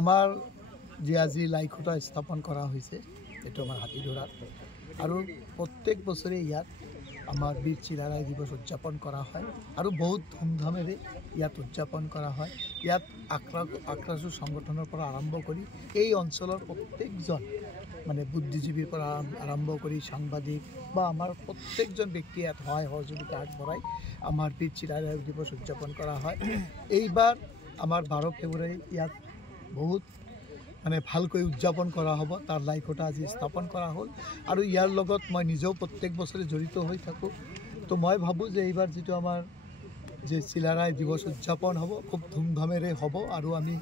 আমাৰ যে আজি লাইখুটা স্থাপন কৰা হৈছে এইটো আমাৰ হাতীডৰাত আৰু প্ৰত্যেক বছৰে ইয়াত আমাৰ বীৰ চিলাৰায় দিৱস উদযাপন কৰা হয় আৰু বহুত ধুমধামেৰে ইয়াত উদযাপন কৰা হয়। ইয়াত আক্ৰাসু সংগঠনৰ পৰা আৰম্ভ কৰি এই অঞ্চলৰ প্ৰত্যেকজন মানে বুদ্ধিজীৱীৰ পৰা আৰম্ভ কৰি সাংবাদিক বা আমাৰ প্ৰত্যেকজন ব্যক্তিয়ে ইয়াত সহায় সহযোগিতা আগবঢ়াই আমাৰ বীৰ চিলাৰায় দিৱস উদযাপন কৰা হয়। এইবাৰ আমাৰ 12 ফেব্ৰুৱাৰী ইয়াত বহুত মানে ভালকৈ উদযাপন কৰা হ'ব। তাৰ লাইখুটা আজি স্থাপন কৰা হ'ল আৰু ইয়াৰ লগত মই নিজেও প্ৰত্যেক বছৰে জড়িত হৈ থাকোঁ। তো মই ভাবোঁ যে এইবাৰ যিটো আমাৰ যে চিলাৰায় দিৱস উদযাপন হ'ব খুব ধুমধামেৰে হ'ব আৰু আমি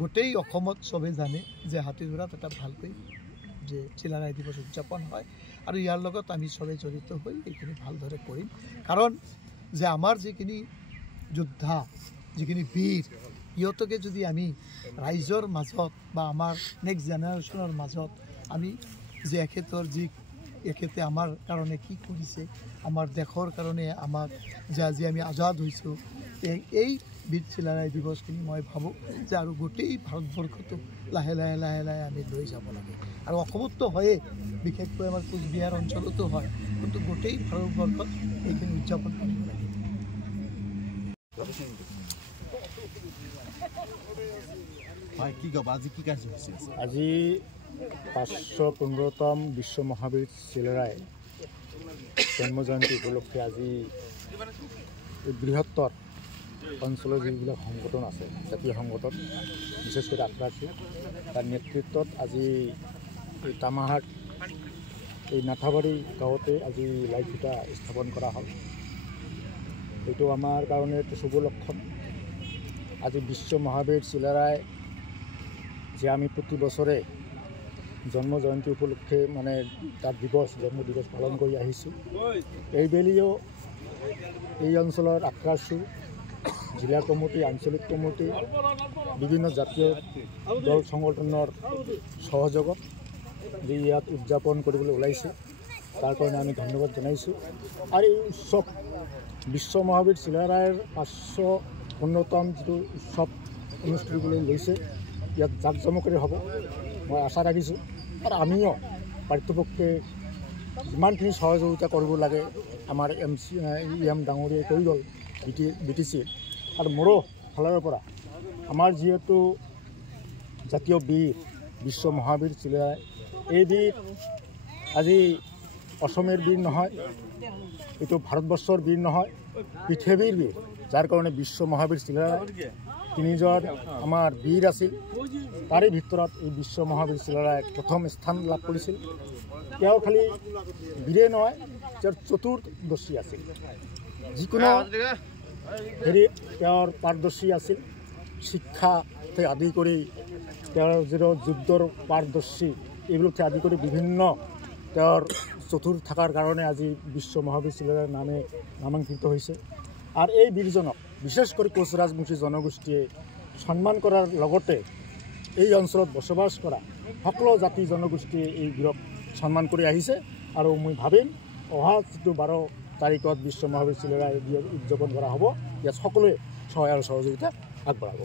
গোটেই অসমত চবে জানে যে হাতীডৰাত এটা ভালকৈ যে চিলাৰায় দিৱস উদযাপন হয় আৰু ইয়াৰ লগত আমি চবে জড়িত হৈ এইখিনি ভালদৰে কৰিম। কাৰণ যে আমাৰ যিখিনি যোদ্ধা যিখিনি বীৰ ইহঁতকে যদি আমি ৰাইজৰ মাজত বা আমাৰ নেক্সট জেনেৰেশ্যনৰ মাজত আমি যে এখেতে আমাৰ কাৰণে কি কৰিছে, আমাৰ দেশৰ কাৰণে আমাক যে আজি আমি আজাদ হৈছোঁ, এই বীৰ চিলাৰায় দিৱসখিনি মই ভাবোঁ যে আৰু গোটেই ভাৰতবৰ্ষটো লাহে লাহে লাহে লাহে আমি লৈ যাব লাগে। আৰু অসমতো হয়েই, বিশেষকৈ আমাৰ কোচবিহাৰ অঞ্চলতো হয়, কিন্তু গোটেই ভাৰতবৰ্ষত এইখিনি উদযাপন কৰিব লাগে। আজি 515তম বিশ্ব মহাবীৰ চিলাৰায় জন্ম জয়ন্তী উপলক্ষে আজি বৃহত্তৰ অঞ্চলৰ যিবিলাক সংগঠন আছে, জাতীয় সংগঠন বিশেষকৈ আক্ৰাসু তাৰ নেতৃত্বত আজি এই তামাহাট এই নাথাবাৰী গাঁৱতে আজি লাইখুটা স্থাপন কৰা হ'ল। এইটো আমাৰ কাৰণে এটা শুভ লক্ষণ। আজি বিশ্ব মহাবীৰ চিলাৰায় যে আমি প্ৰতি বছৰে জন্ম জয়ন্তী উপলক্ষে মানে তাৰ জন্ম দিৱস পালন কৰি আহিছোঁ। এইবেলিও এই অঞ্চলৰ আক্ৰাসু জিলা কমিটি, আঞ্চলিক কমিটি, বিভিন্ন জাতীয় দল সংগঠনৰ সহযোগত যি ইয়াত উদযাপন কৰিবলৈ ওলাইছে তাৰ কাৰণে আমি ধন্যবাদ জনাইছোঁ। আৰু এই উৎসৱ বিশ্ব মহাবীৰ চিলাৰায়ৰ 515তম যিটো উৎসৱ অনুষ্ঠিবলৈ লৈছে ইয়াত জাকজমকেৰে হ'ব মই আশা ৰাখিছোঁ। আৰু আমিও পাৰ্থপক্ষে যিমানখিনি সহযোগিতা কৰিব লাগে আমাৰ এম ডাঙৰীয়াই কৰি গ'ল BTC আৰু মোৰো ফালৰ পৰা আমাৰ যিহেতু জাতীয় বীৰ বিশ্ব মহাবীৰ চিলাৰায়, এই বীৰ আজি অসমেৰ বীৰ নহয়, এইটো ভাৰতবৰ্ষৰ বীৰ নহয়, পৃথিৱীৰ বীৰ, যাৰ কাৰণে বিশ্ব মহাবীৰ চিলাৰায় তিনিজন আমাৰ বীৰ আছিল। তাৰে ভিতৰত এই বিশ্ব মহাবীৰ চিলাৰায় প্ৰথম স্থান লাভ কৰিছিল। তেওঁ খালি বীৰে নহয়, তেওঁৰ চতুৰ্দশী আছিল। যিকোনো হেৰিত তেওঁৰ পাৰদৰ্শী আছিল। শিক্ষাতে আদি কৰি তেওঁৰ যিটো যুদ্ধৰ পাৰদৰ্শী এইবিলাকতে আদি কৰি বিভিন্ন তেওঁৰ চতুৰ থকাৰ কাৰণে আজি বিশ্ব মহাবীৰ চিলাৰায় নামে নামাঙ্কিত হৈছে। আৰু এই বীৰজনক বিশেষ কৰি কোচ ৰাজবংশী জনগোষ্ঠীয়ে সন্মান কৰাৰ লগতে এই অঞ্চলত বসবাস কৰা সকলো জাতি জনগোষ্ঠীয়ে এই বীৰক সন্মান কৰি আহিছে। আৰু মই ভাবিম অহা যিটো 12 তাৰিখত বিশ্ব মহাবীৰ চিলাৰায় উদযাপন কৰা হ'ব, ইয়াত সকলোৱে সহায় আৰু সহযোগিতা আগবঢ়াব।